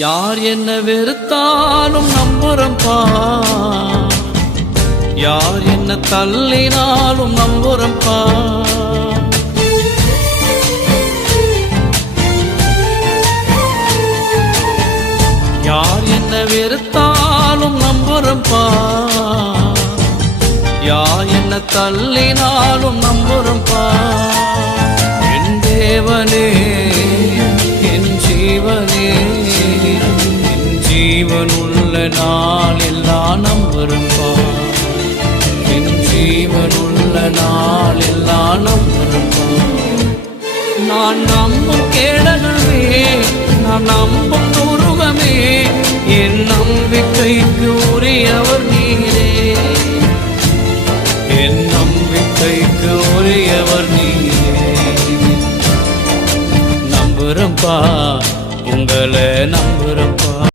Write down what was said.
யார் என்ன வெறுத்தாலும் நம்புறம்பா, யார் என்ன தள்ளினாலும் நம்புறம்பா. யார் என்ன வெறுத்தாலும் நம்புறம்பா, யார் என்ன தள்ளினாலும் நம்புறம்பா. என் தேவனே என் ஜீவனே, என் ஜீவனுள்ள நாள் எல்லாம் நம்புறம்பா, என் ஜீவனுள்ள நாள் எல்லாம் நம்புறம்பா. நான் நம்பும் கேடகமே, நான் நம்பும் துருகமே, என் நம்பிக்கைக்கு உரியவர் நீரே, என் நம்பிக்கைக்கு உரியவர் நீரே. நம்புறம்பா, உங்களை நம்புறேன்.